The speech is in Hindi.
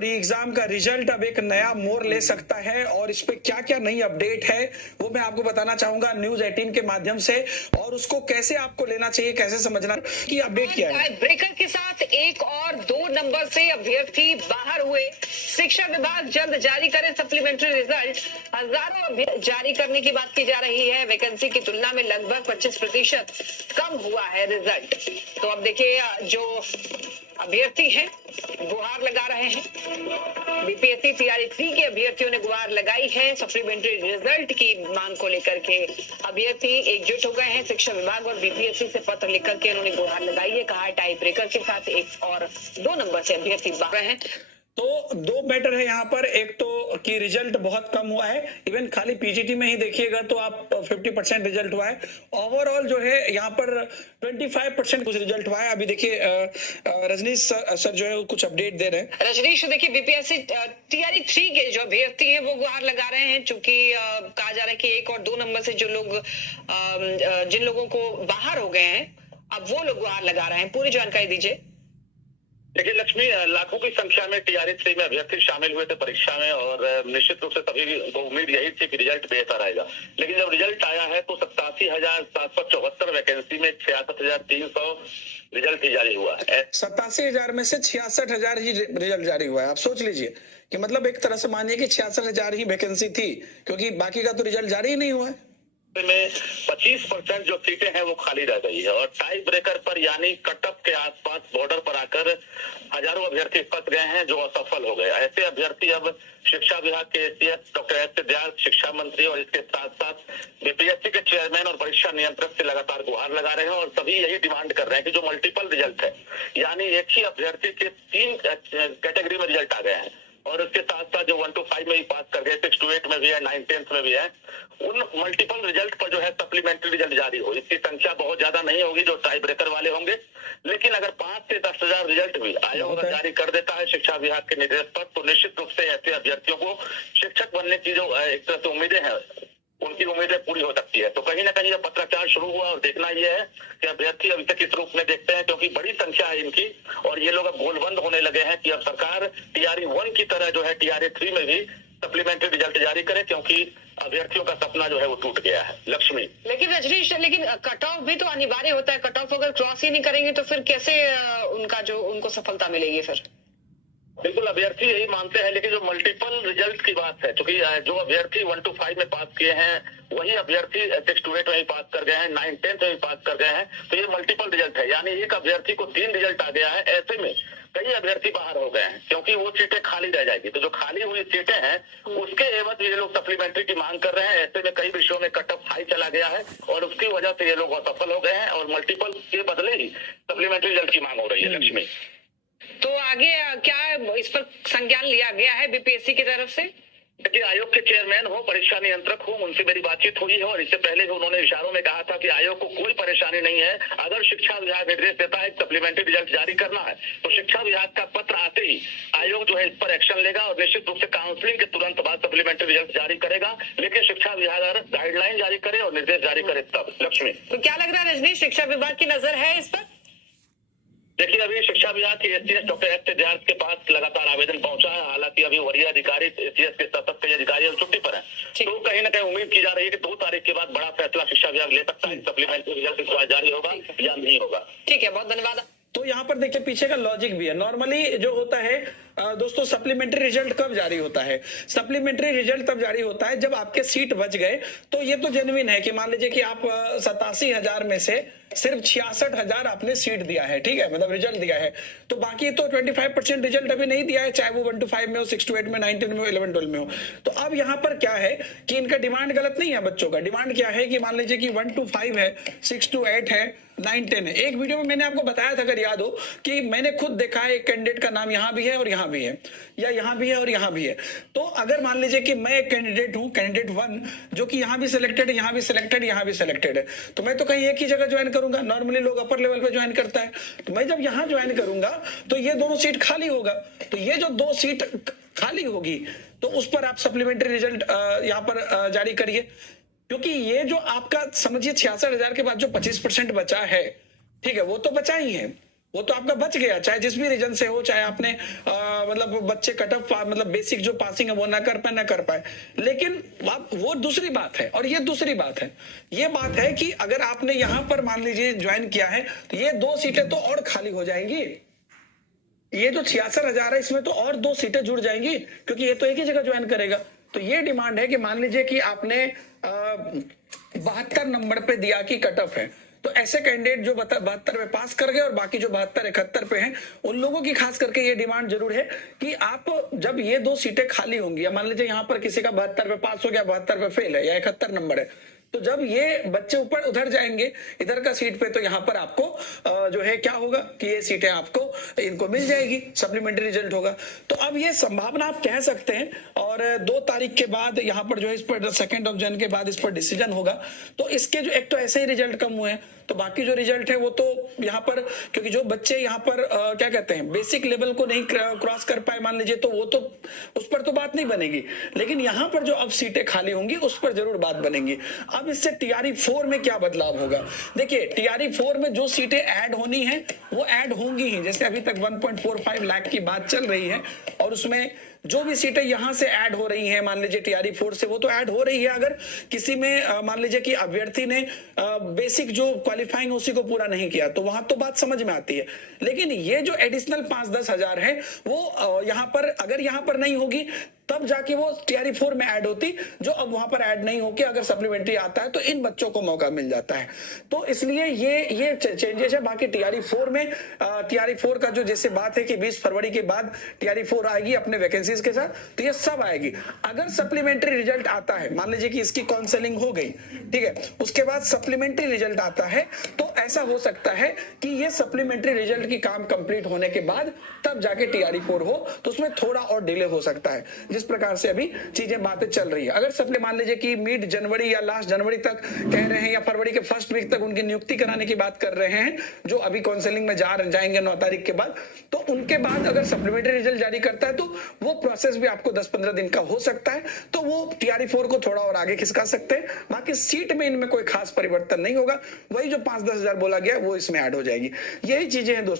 री एग्जाम का रिजल्ट अब एक नया मोड़ ले सकता है और इस पे क्या क्या नई अपडेट है वो मैं आपको बताना चाहूंगा न्यूज 18 के माध्यम से, और उसको कैसे आपको लेना चाहिए, कैसे समझना कि अपडेट क्या है। ब्रेकर के साथ एक और 2 नंबर से अभ्यर्थी बाहर हुए। शिक्षा विभाग जल्द जारी करे सप्लीमेंट्री रिजल्ट। हजारों जारी करने की बात की जा रही है। वैकेंसी की तुलना में लगभग 25% कम हुआ है रिजल्ट। तो अब देखिए जो अभ्यर्थी हैं गुहार लगा रहे हैं। बीपीएससी टीआरई 3 के अभ्यर्थियों ने गुहार लगाई है। सप्लीमेंट्री रिजल्ट की मांग को लेकर के अभ्यर्थी एकजुट हो गए हैं। शिक्षा विभाग और बीपीएससी से पत्र लिखकर के उन्होंने गुहार लगाई है। कहा है टाई ब्रेकर के साथ एक और 2 नंबर से अभ्यर्थी बाहर हैं। तो 2 मैटर है यहाँ पर। एक तो कि रिजल्ट बहुत कम हुआ है, इवन खाली पीजीटी में ही देखिएगा तो आप 50% रिजल्ट हुआ है। ओवरऑल जो है यहाँ पर 25% कुछ रिजल्ट हुआ है। अभी देखिए रजनीश सर जो है कुछ अपडेट दे रहे हैं। रजनीश देखिए बीपीएससी टीआरई 3 के जो अभ्यर्थी हैं वो गुहार लगा रहे हैं, चूंकि कहा जा रहा है कि 1 और 2 नंबर से जो लोग जिन लोगों को बाहर हो गए हैं अब वो लोग गुहार लगा रहे हैं। पूरी जानकारी दीजिए। देखिए लक्ष्मी, लाखों की संख्या में टीआरई 3 में अभ्यर्थी शामिल हुए थे परीक्षा में और निश्चित रूप से सभी को उम्मीद यही थी कि रिजल्ट बेहतर आएगा। लेकिन जब रिजल्ट आया है तो 87,774 वैकेंसी में 66,300 रिजल्ट ही जारी हुआ है। 87,000 में से 66,000 ही रिजल्ट जारी हुआ है। आप सोच लीजिए कि मतलब एक तरह से मानिए कि 66,000 ही वैकेंसी थी, क्योंकि बाकी का तो रिजल्ट जारी ही नहीं हुआ है। में 25% जो सीटें हैं वो खाली रह गई है और टाई ब्रेकर पर यानी कट ऑफ के आसपास बॉर्डर पर आकर हजारों अभ्यर्थी फंस गए हैं जो असफल हो गए। ऐसे अभ्यर्थी अब शिक्षा विभाग के एसीएस डॉक्टर एस व्यास, शिक्षा मंत्री और इसके साथ साथ बीपीएससी के चेयरमैन और परीक्षा नियंत्रक से लगातार गुहार लगा रहे हैं और सभी यही डिमांड कर रहे हैं कि जो मल्टीपल रिजल्ट है यानी एक ही अभ्यर्थी के 3 कैटेगरी में रिजल्ट आ गए हैं और उसके साथ साथ जो 1 to 5 में भी पास कर गए, 6 to 8 में भी है, 9 10th में भी है, उन मल्टीपल रिजल्ट पर जो है सप्लीमेंट्री रिजल्ट जारी हो। इसकी संख्या बहुत ज्यादा नहीं होगी जो टाई ब्रेकर वाले होंगे, लेकिन अगर 5 से 10,000 रिजल्ट भी आयोग जारी कर देता है शिक्षा विभाग के निर्देश पर तो निश्चित रूप से ऐसे अभ्यर्थियों को शिक्षक बनने की जो एक तरह से उम्मीदें हैं उनकी उम्मीदें पूरी हो सकती है। तो कहीं ना कहीं पत्राचार शुरू हुआ और देखना यह है कि अभ्यर्थी अभी तक किस रूप में देखते हैं, क्योंकि बड़ी संख्या है इनकी और ये लोग अब गोलबंद होने लगे हैं कि अब सरकार टीआरई 1 की तरह जो है टीआरई 3 में भी सप्लीमेंट्री रिजल्ट जारी करे, क्योंकि अभ्यर्थियों का सपना जो है वो टूट गया है। लक्ष्मी, लेकिन रजनीश कट ऑफ भी तो अनिवार्य होता है। कट ऑफ अगर क्रॉस ही नहीं करेंगे तो फिर कैसे उनको सफलता मिलेगी? फिर बिल्कुल अभ्यर्थी यही मानते हैं, लेकिन जो मल्टीपल रिजल्ट की बात है, क्योंकि जो अभ्यर्थी 1 to 5 में पास किए हैं वही अभ्यर्थी 6 to 8 में भी पास कर गए हैं, 9 10th में भी पास कर गए हैं, तो ये मल्टीपल रिजल्ट है यानी एक अभ्यर्थी को 3 रिजल्ट आ गया है। ऐसे में कई अभ्यर्थी बाहर हो गए हैं क्योंकि वो सीटें खाली रह जाएगी। तो जो खाली हुई सीटें हैं उसके एवज ये लोग सप्लीमेंट्री की मांग कर रहे हैं। ऐसे में कई विषयों में कट ऑफ हाई चला गया है और उसकी वजह से ये लोग असफल हो गए हैं और मल्टीपल के बदले ही सप्लीमेंट्री रिजल्ट की मांग हो रही है। लक्ष्मी, तो आगे क्या इस पर संज्ञान लिया गया है बीपीएससी की तरफ से? देखिए आयोग के चेयरमैन हो, परीक्षा नियंत्रक हो, उनसे मेरी बातचीत हुई है और इससे पहले भी उन्होंने इशारों में कहा था कि आयोग को कोई परेशानी नहीं है। अगर शिक्षा विभाग निर्देश देता है सप्लीमेंट्री रिजल्ट जारी करना है तो शिक्षा विभाग का पत्र आते ही आयोग जो है इस पर एक्शन लेगा और निश्चित रूप से काउंसलिंग के तुरंत बाद सप्लीमेंट्री रिजल्ट जारी करेगा। लेकिन शिक्षा विभाग अगर गाइडलाइन जारी करे और निर्देश जारी करे तब। लक्ष्मी, तो क्या लग रहा है रजनीश, शिक्षा विभाग की नजर है इस पर? देखिए अभी शिक्षा विभाग के एसीएस डॉक्टर एस व्यास के पास लगातार आवेदन पहुंचा है। हालांकि अभी वरीय अधिकारी एसीएस के सतत कई अधिकारी छुट्टी पर हैं, तो कहीं ना कहीं उम्मीद की जा रही है कि 2 तारीख के बाद बड़ा फैसला शिक्षा विभाग ले सकता है, सप्लीमेंट्री रिजल्ट इस बार जारी होगा या नहीं होगा। ठीक है, बहुत धन्यवाद। तो यहाँ पर देखिए पीछे का लॉजिक भी है। नॉर्मली जो होता है दोस्तों, सप्लीमेंट्री रिजल्ट कब जारी होता है? सप्लीमेंट्री रिजल्ट तब जारी होता है जब आपके सीट बच गए। तो ये तो जेन्युइन है कि मान लीजिए कि आप 87,000 में से सिर्फ 66,000 आपने सीट दिया है, ठीक है, मतलब रिजल्ट दिया है। तो बाकी तो 25% रिजल्ट अभी नहीं दिया है, चाहे वो 1 to 5 में हो, 6 to 8 में, 9 10 में हो, 11 12 में हो। तो अब यहाँ पर क्या है कि इनका डिमांड गलत नहीं है। बच्चों का डिमांड क्या है कि मान लीजिए कि 1 to 5 है, 6 to 8 है, 9 10 है। एक वीडियो में मैंने आपको बताया था, अगर याद हो, कि मैंने खुद देखा है एक कैंडिडेट का नाम यहाँ भी है और यहाँ भी है, या यहाँ भी है और यहाँ भी है। तो अगर मान लीजिए कि मैं एक कैंडिडेट हूँ, कैंडिडेट 1, जो कि यहाँ भी सिलेक्टेड है, यहाँ भी सिलेक्टेड, यहाँ भी सिलेक्टेड है, तो मैं तो कहीं एक ही जगह ज्वाइन करूंगा। नॉर्मली लोग अपर लेवल पे ज्वाइन करता है, तो मैं जब यहाँ ज्वाइन करूंगा तो ये दोनों सीट खाली होगा। तो ये जो 2 सीट खाली होगी तो उस पर आप सप्लीमेंट्री रिजल्ट यहाँ पर जारी करिए, क्योंकि ये जो आपका समझिए 66,000 के बाद जो 25% बचा है, ठीक है, वो तो बचा ही है, वो तो आपका बच गया, चाहे जिस भी रीजन से हो, चाहे आपने मतलब बच्चे कट ऑफ मतलब बेसिक जो पासिंग है वो ना कर पाए। लेकिन वो दूसरी बात है और ये दूसरी बात है। ये बात है कि अगर आपने यहां पर मान लीजिए ज्वाइन किया है तो ये 2 सीटें तो और खाली हो जाएंगी। ये जो 66,000 है इसमें तो और 2 सीटें जुड़ जाएंगी, क्योंकि ये तो एक ही जगह ज्वाइन करेगा। तो ये डिमांड है कि मान लीजिए कि आपने 72 नंबर पे दिया कि कट ऑफ है, तो ऐसे कैंडिडेट जो 72 में पास कर गए और बाकी जो 72 71 पे हैं, उन लोगों की खास करके ये डिमांड जरूर है कि आप जब ये 2 सीटें खाली होंगी, या मान लीजिए यहाँ पर किसी का 72 पे पास हो गया, 72 पे फेल है या 71 नंबर है, तो जब ये बच्चे ऊपर उधर जाएंगे इधर का सीट पे, तो यहाँ पर आपको जो है क्या होगा कि ये सीटें आपको इनको मिल जाएगी, सप्लीमेंट्री रिजल्ट होगा। तो अब ये संभावना आप कह सकते हैं, और 2 तारीख के बाद यहाँ पर जो है इस पर 2 जन के बाद इस पर डिसीजन होगा। तो इसके जो एक तो ऐसे ही रिजल्ट कम हुए हैं, तो बाकी जो रिजल्ट है वो तो यहाँ पर, क्योंकि जो बच्चे यहाँ पर क्या कहते हैं बेसिक लेवल को नहीं क्रॉस कर पाए मान लीजिए, तो वो तो उस पर तो बात नहीं बनेगी। लेकिन यहाँ पर जो अब सीटें खाली होंगी उस पर जरूर बात बनेगी। अब इससे टीआरई 4 में क्या बदलाव होगा? देखिए टीआरई 4 में जो सीटें ऐड होनी है वो ऐड होंगी ही। जैसे अभी तक 1.45 लाख की बात चल रही है, और उसमें जो भी सीटें यहां से ऐड हो रही हैं मान लीजिए टीआरई 4 से, वो तो ऐड हो रही है। अगर किसी में मान लीजिए कि अभ्यर्थी ने बेसिक जो क्वालिफाइंग उसी को पूरा नहीं किया, तो वहां तो बात समझ में आती है। लेकिन ये जो एडिशनल 5-10 हजार है वो यहाँ पर अगर यहाँ पर नहीं होगी तब जाके वो टीआरई 4 में ऐड होती, जो अब वहां पर ऐड नहीं होके अगर सप्लीमेंट्री आता है तो इन बच्चों को मौका मिल जाता है। तो इसलिए ये चेंजेस है। बाकी टीआरई 4 में टीआरई 4 का जो जैसे बात है कि 20 फरवरी के बाद टीआरई 4 आएगी अपने वैकेंसीज के साथ, तो ये सब आएगी। अगर सप्लीमेंट्री रिजल्ट आता है, मान लीजिए कि इसकी काउंसलिंग हो गई, ठीक है, उसके बाद सप्लीमेंट्री रिजल्ट आता है, तो ऐसा हो सकता है कि ये सप्लीमेंट्री रिजल्ट की काम कंप्लीट होने के बाद तब जाके टीआरई 4 हो, तो उसमें थोड़ा और डिले हो सकता है। जिस प्रकार से अभी चीजें बातें चल रही है, अगर सप्ली मान लीजिए कि मिड जनवरी या लास्ट जनवरी तक कह रहे हैं, या फरवरी के फर्स्ट वीक तक उनकी नियुक्ति कराने की बात कर रहे हैं, जो अभी काउंसलिंग में जाएंगे 9 तारीख के बाद, तो उनके बाद अगर सप्लीमेंट्री रिजल्ट जारी करता है तो वो प्रोसेस भी आपको 10-15 दिन का हो सकता है, तो वो टीआरई 4 को थोड़ा और आगे खिसका सकते हैं। बाकी सीट में इनमें कोई खास परिवर्तन नहीं होगा, वही जो 5-10 हजार बोला गया वो इसमें ऐड हो जाएगी। यही चीजें हैं दोस्तों।